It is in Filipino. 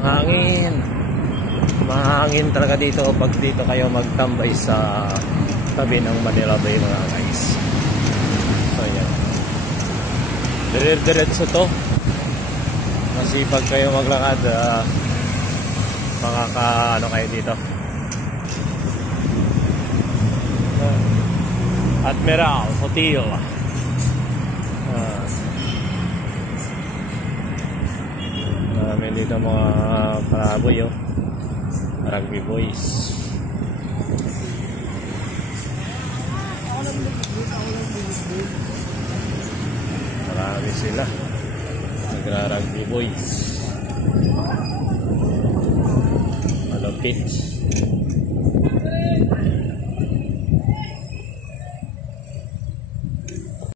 ng hangin. Mahangin talaga dito pag dito kayo magtambay sa tabi ng Manila Bay mga guys. So yan, dire-diretso to. Masipag kayo maglakad, makaka-ano kayo dito. Admiral Hotel. Marami dito mga paraboy, oh. Rugby boys. Marami sila. Nagra-rugby boys. Malapit.